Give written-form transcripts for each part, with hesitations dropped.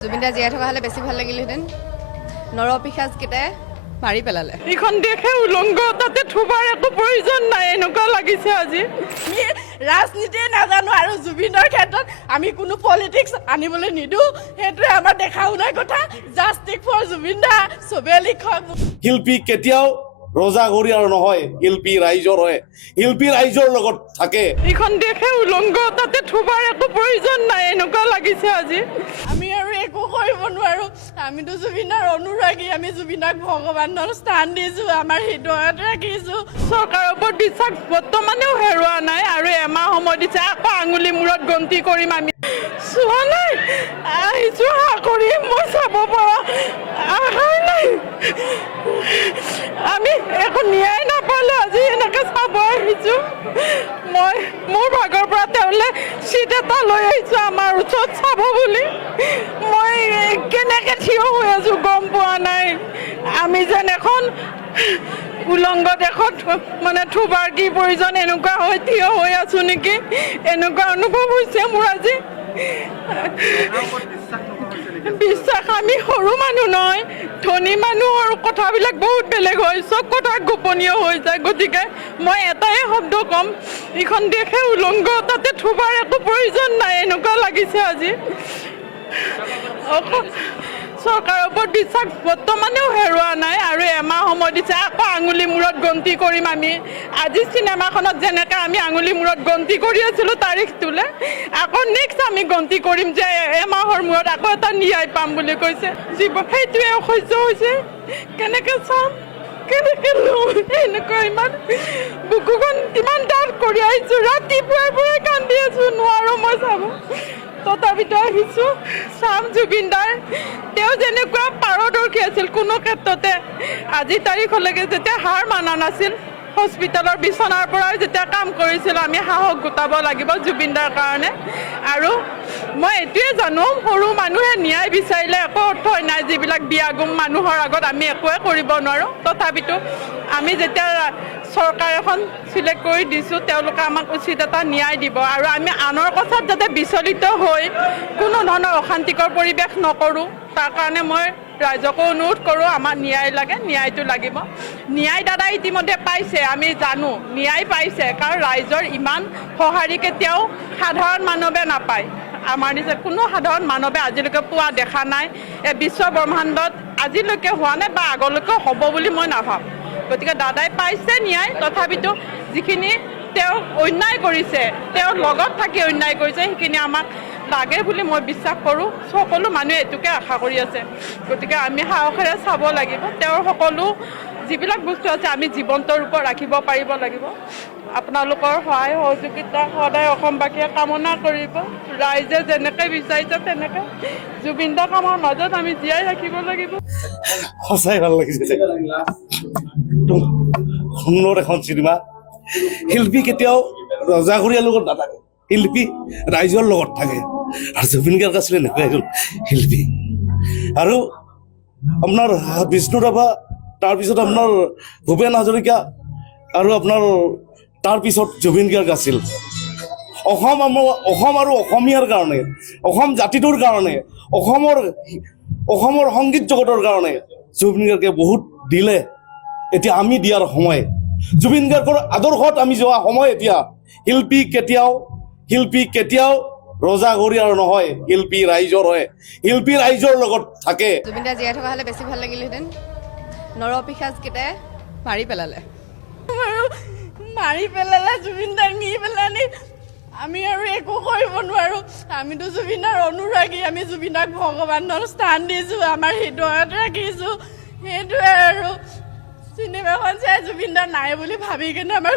জুবিন দা জীয়াই থকা হলে বেছি ভাল লাগিলহেঁতেন নৰপিশাচকেইটাই মাৰি পেলালে এইখন দেশে উলংঘ তাতে থুবাৰ একো প্ৰয়োজন নাই এনেকুৱা লাগিছে আজি আমি ৰাজনীতিয়ে নাজানো আৰু জুবিনৰ ক্ষেত্ৰত আমি কোনো পলিটিক্স আনিবলৈ নিদিওঁ সেইটোৱে আমাৰ দেখা শুনাৰ কথা জাষ্টিক ফৰ জুবিন দা চবে লিখক শিল্পী কেতিয়াও ৰজাঘৰীয়াৰ নহয় শিল্পী ৰাইজৰ হয় শিল্পী ৰাইজৰ লগত থাকে এইখন দেশে উলংঘ তাতে থুবাৰ একো প্ৰয়োজন নাই এনেকুৱা লাগিছে আজি আমি আৰু একো কৰিব নোৱাৰো আমিতো জুবিনৰ অনুৰাগী আমি জুবিনক ভগৱানৰ স্থান দিছোঁ আমাৰ হৃদয়ত ৰাখিছোঁ চৰকাৰৰ ওপৰত বিশ্বাস বৰ্তমানেও হেৰুৱা নাই আৰু এমাহ সময় দিছে আকৌ আঙুলি মূৰত গন্তি কৰিম আমি চোৱা নাই আহিছোঁ আশা কৰিম মই চাব পৰা আশাই নাই আমি একো ন্যায় নাপালে আজি এনেকৈ চাব আহিছোঁ মই মোৰ ভাগৰ পৰা তেওঁলৈ চিট এটা লৈ আহিছোঁ আমাৰ ওচৰত চাব বুলি মই কেনেকৈ থিয় হৈ আছোঁ গম পোৱা নাই আমি যেন এখন উলংঘ দেশত মানে থুবাৰ কি প্ৰয়োজন এনেকুৱা হৈ থিয় হৈ আছোঁ নেকি এনেকুৱা অনুভৱ হৈছে মোৰ আজি বিশ্বাস আমি সৰু মানুহ নহয় ধনী মানুহৰ কথাবিলাক বহুত বেলেগ হয় চব কথা গোপনীয় হৈ যায় গতিকে মই এটাই শব্দ ক'ম এইখন দেশে উলংঘ তাতে থুবাৰ একো প্ৰয়োজন নাই এনেকুৱা লাগিছে আজি চৰকাৰৰ ওপৰত বিশ্বাস বৰ্তমানেও হেৰুৱা নাই আৰু এমাহ সময় দিছে আকৌ আঙুলি মূৰত গন্তি কৰিম আমি আজি চিনেমাখনত যেনেকৈ আমি আঙুলি মূৰত গন্তি কৰি আছিলোঁ তাৰিখটোলৈ আকৌ নেক্সট আমি গন্তি কৰিম যে এমাহৰ মূৰত আকৌ এটা ন্যায় পাম বুলি কৈছে সেইটোৱে অসহ্য হৈছে কেনেকৈ চাম কেনেকৈ লওঁ এনেকুৱা ইমান বুকুখন ইমান ডাঠ কৰি আহিছোঁ ৰাতিপুৱাৰ পৰাই কান্দি আছোঁ নোৱাৰোঁ মই চাব তথাপিতো আহিছোঁ চাম জুবিন দাৰ তেওঁ যেনেকুৱা পাৰদৰ্শী আছিল কোনো ক্ষেত্ৰতে আজি তাৰিখলৈকে যেতিয়া হাৰ মানা নাছিল হস্পিটেলৰ বিচনাৰ পৰাই যেতিয়া কাম কৰিছিল আমি সাহস গোটাব লাগিব জুবিন দাৰ কাৰণে আৰু মই এইটোৱে জানো সৰু মানুহে ন্যায় বিচাৰিলে একো অৰ্থই নাই যিবিলাক বিয়াগুম মানুহৰ আগত আমি একোৱে কৰিব নোৱাৰোঁ তথাপিতো আমি যেতিয়া চৰকাৰ এখন চিলেক্ট কৰি দিছোঁ তেওঁলোকে আমাক উচিত এটা ন্যায় দিব আৰু আমি আনৰ কথাত যাতে বিচলিত হৈ কোনো ধৰণৰ অশান্তিকৰ পৰিৱেশ নকৰোঁ তাৰ কাৰণে মই ৰাইজকো অনুৰোধ কৰোঁ আমাৰ ন্যায় লাগে ন্যায়টো লাগিব ন্যায় দাদা ইতিমধ্যে পাইছে আমি জানো ন্যায় পাইছে কাৰণ ৰাইজৰ ইমান সঁহাৰি কেতিয়াও সাধাৰণ মানৱে নাপায় আমাৰ নিচিনা কোনো সাধাৰণ মানৱে আজিলৈকে পোৱা দেখা নাই এই বিশ্ব ব্ৰহ্মাণ্ডত আজিলৈকে হোৱা নাই বা আগলৈকে হ'ব বুলি মই নাভাবোঁ গতিকে দাদাই পাইছে ন্যায় তথাপিতো যিখিনি তেওঁ অন্যায় কৰিছে তেওঁৰ লগত থাকি অন্যায় কৰিছে সেইখিনি আমাক লাগে বুলি মই বিশ্বাস কৰোঁ সকলো মানুহে এইটোকে আশা কৰি আছে গতিকে আমি সাহসেৰে চাব লাগিব তেওঁৰ সকলো যিবিলাক বস্তু আছে আমি জীৱন্ত ৰূপত ৰাখিব পাৰিব লাগিব আপোনালোকৰ সহায় সহযোগিতা সদায় অসমবাসীয়ে কামনা কৰিব ৰাইজে যেনেকৈ বিচাৰিছে তেনেকৈ জুবিন দাক আমাৰ মাজত আমি জীয়াই ৰাখিব লাগিব সঁচাই ভাল লাগিছে সুন্দৰ এখন চিনেমা শিল্পী কেতিয়াও ৰজাঘৰীয়াৰ লগত নাথাকে শিল্পী ৰাইজৰ লগত থাকে আৰু জুবিন গাৰ্গ আছিলে এনেকুৱা এজন শিল্পী আৰু আপোনাৰ বিষ্ণু ৰাভা তাৰপিছত আপোনাৰ ভূপেন হাজৰিকা আৰু আপোনাৰ তাৰপিছত জুবিন গাৰ্গ আছিল অসম আৰু অসমীয়াৰ কাৰণে অসম জাতিটোৰ কাৰণে অসমৰ সংগীত জগতৰ কাৰণে জুবিন গাৰ্গে বহুত দিলে এতিয়া আমি দিয়াৰ সময় জুবিন গাৰ্গৰ আদৰ্শত আমি যোৱা সময় এতিয়া শিল্পী কেতিয়াও ৰজাঘৰীয়াৰ নহয় শিল্পী ৰাইজৰ হয় শিল্পী ৰাইজৰ লগত থাকে জুবিন দা জীয়াই থকা হলে বেছি ভাল লাগিলহেঁতেন নৰপিশাচকেইটাই মাৰি পেলালে আৰু মাৰি পেলালে জুবিন দাক নি পেলানি আমি আৰু একো কৰিব নোৱাৰোঁ আমিতো জুবিনৰ অনুৰাগী আমি জুবিনক ভগৱানৰ স্থান দিছোঁ আমাৰ হৃদয়ত ৰাখিছোঁ সেইটোৱে আৰু চিনেমাখন চাই জুবিন দা নাই বুলি ভাবি কিনে আমাৰ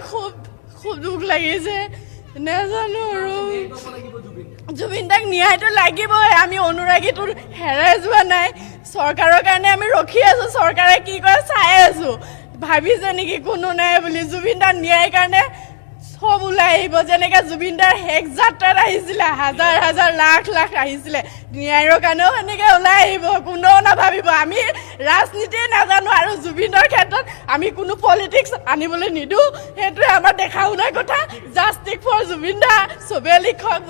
খুব দুখ লাগিছে নাজানো আৰু জুবিন দাক ন্যায়টো লাগিবই আমি অনুৰাগীটো হেৰাই যোৱা নাই চৰকাৰৰ কাৰণে আমি ৰখি আছোঁ চৰকাৰে কি কৰে চাই আছোঁ ভাবিছে নেকি কোনো নাই বুলি জুবিন দাৰ ন্যায়ৰ কাৰণে চব ওলাই আহিব যেনেকৈ জুবিন দাৰ শেষ যাত্ৰাত আহিছিলে হাজাৰ হাজাৰ লাখ লাখ আহিছিলে ন্যায়ৰ কাৰণেও সেনেকৈ ওলাই আহিব কোনেও নাভাবিব আমি ৰাজনীতিয়ে নাজানো আৰু জুবিনৰ ক্ষেত্ৰত আমি কোনো পলিটিক্স আনিবলৈ নিদিওঁ সেইটোৱে আমাৰ দেখা শুনাৰ কথা জাষ্টিক ফৰ জুবিন দা চবে লিখক